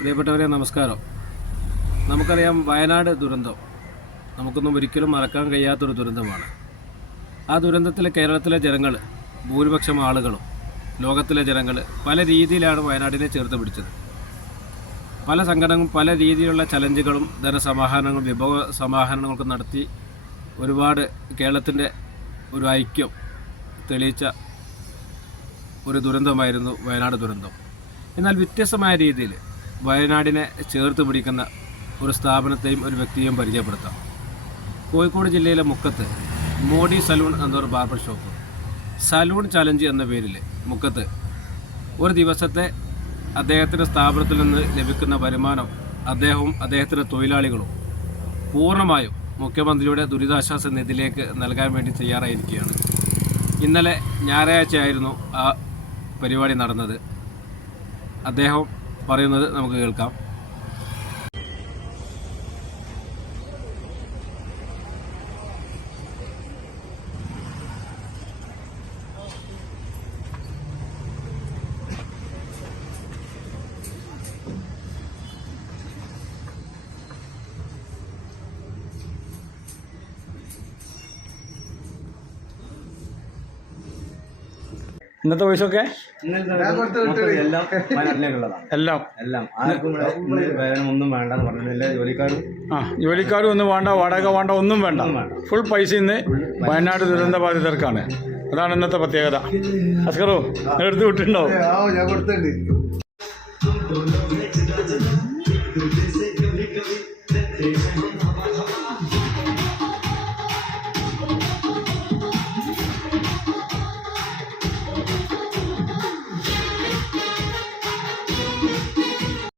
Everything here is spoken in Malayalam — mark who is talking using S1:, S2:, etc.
S1: പ്രിയപ്പെട്ടവരെ നമസ്കാരം. നമുക്കറിയാം വയനാട് ദുരന്തം നമുക്കൊന്നും ഒരിക്കലും മറക്കാൻ കഴിയാത്തൊരു ദുരന്തമാണ്. ആ ദുരന്തത്തിൽ കേരളത്തിലെ ജനങ്ങൾ ഭൂരിപക്ഷം ആളുകളും ലോകത്തിലെ ജനങ്ങൾ പല രീതിയിലാണ് വയനാടിനെ ചേർത്ത് പിടിച്ചത്. പല സംഘടനകളും പല രീതിയിലുള്ള ചലഞ്ചുകളും ധനസമാഹരണങ്ങളും വിഭവ സമാഹരണങ്ങളൊക്കെ നടത്തി ഒരുപാട് കേരളത്തിന്റെ ഒരു ഐക്യം തെളിയിച്ച ഒരു ദുരന്തമായിരുന്നു വയനാട് ദുരന്തം. എന്നാൽ വ്യത്യസ്തമായ രീതിയിൽ വയനാടിനെ ചേർത്ത് പിടിക്കുന്ന ഒരു സ്ഥാപനത്തെയും ഒരു വ്യക്തിയെയും പരിചയപ്പെടുത്താം. കോഴിക്കോട് ജില്ലയിലെ മുക്കത്ത് മോഡി സലൂൺ എന്നൊരു ബാർബർ ഷോപ്പ്. സലൂൺ ചലഞ്ച് എന്ന പേരിൽ മുക്കത്ത് ഒരു ദിവസത്തെ അദ്ദേഹത്തിന്റെ സ്ഥാപനത്തിൽ നിന്ന് ലഭിക്കുന്ന വരുമാനം അദ്ദേഹവും അദ്ദേഹത്തിന്റെ തൊഴിലാളികളും പൂർണമായും മുഖ്യമന്ത്രിയുടെ ദുരിതാശ്വാസ നിധിയിലേക്ക് നൽകാൻ വേണ്ടി തയ്യാറായിരിക്കുകയാണ്. ഇന്നലെ ഞായറാഴ്ചയായിരുന്നു ആ പരിപാടി നടന്നത്. അദ്ദേഹം പറയുന്നത് നമുക്ക് കേൾക്കാം.
S2: ഇന്നത്തെ പൈസയൊക്കെ
S3: എല്ലാം വയനാട്ടിലേക്കുള്ളതാണ്
S2: എല്ലാം.
S3: എല്ലാം. ആർക്കും ഇവിടെ ഇന്ന് വേദന ഒന്നും വേണ്ട എന്ന് പറഞ്ഞു എല്ലാ ജോലിക്കാരും
S2: ആ ജോലിക്കാരും ഒന്നും വേണ്ട വാടക വേണ്ട ഒന്നും വേണ്ട. ഫുൾ പൈസ ഇന്ന് വയനാട് ദുരന്ത ബാധിതർക്കാണ് അതാണ് ഇന്നത്തെ പ്രത്യേകത. അസ്കറോ എടുത്ത് വിട്ടിട്ടുണ്ടോ
S3: ഞാൻ കൊടുത്തിട്ടുണ്ട്.